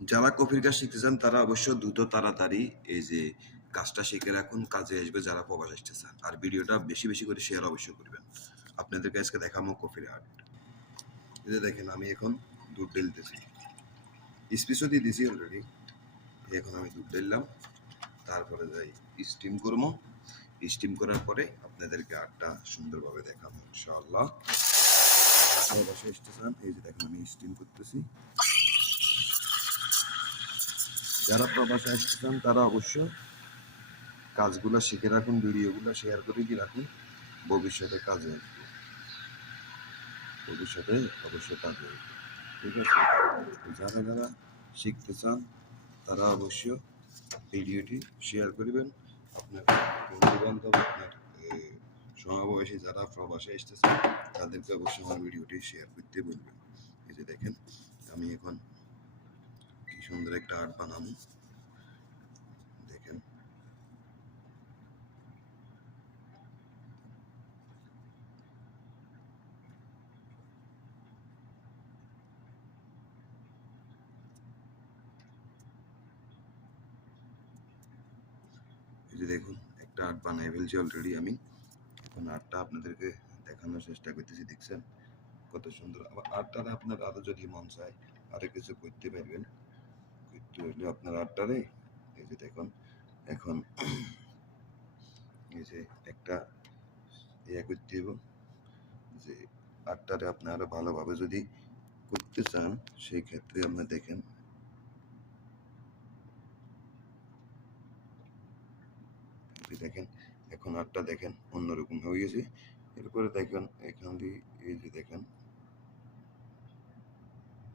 যারা কফির কাজ শিখতে চান তারা অবশ্য দ্রুত তাড়াতাড়ি এই যে কাজটা শিখে রাখুন, কাজে আসবে যারা প্রবাস আসতে চান। আর ভিডিওটা বেশি বেশি করে শেয়ার অবশ্যই করবেন। আপনাদেরকে আজকে দেখাবো কফির আর্ট। এই যে দেখেন আমি এখন দুধ ঢেলতেছি, স্পেসও দিয়ে দিয়েছি অলরেডি। এখন আমি দুধ ঢেললাম, তারপরে যাই স্টিম করবো। স্টিম করার পরে আপনাদেরকে আর্টটা সুন্দরভাবে দেখাবো ইনশাআল্লাহ। বসে আসতে চান, এই যে দেখেন আমি স্টিম করতেছি। যারা প্রবাসে আসতে চান তারা অবশ্য কাজগুলো শিখে রাখুন, ভিডিওগুলো শেয়ার করে দিয়ে রাখুন, ভবিষ্যতে কাজে আসবে, ভবিষ্যতে অবশ্যই কাজে আসবে। ঠিক আছে, যারা যারা শিখতে চান তারা অবশ্য ভিডিওটি শেয়ার করবেন। আপনার বন্ধু বান্ধব, আপনার সমাবয়সী যারা প্রবাসে এসতেছে তাদেরকে অবশ্যই আমার ভিডিওটি শেয়ার করতে বলবেন। এই যে দেখেন আমি এখন কি সুন্দর একটা আর্ট বানাবো, দেখেন। এই যে দেখুন একটা আর্ট বানাই ফেলছি অলরেডি আমি। এখন আর্টটা আপনাদেরকে দেখানোর চেষ্টা করতেছি, দেখছেন কত সুন্দর। আবার আর্টটারে আপনার আরো যদি মন চায় আরো কিছু করতে পারবেন, করতে হলে আপনার আর্টটারে এই যে দেখুন এখন এই যে একটা ইয়ে করতে হবে, যে আর্টটারে আপনি আরো ভালোভাবে যদি করতে চান সেই ক্ষেত্রে আপনি দেখেন দেখেন এখন আর্টটা দেখেন অন্যরকম হয়ে গেছে। এরপরে দেখেন এখান দিয়ে এই যে দেখেন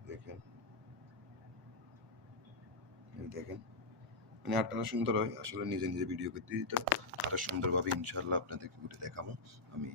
দেখেন দেখেন মানে আর্টটা সুন্দর হয়। আসলে নিজে নিজে ভিডিও করতে দিতে আরো সুন্দরভাবে ইনশাল্লাহ আপনাদেরকে ঘুরে দেখাবো আমি।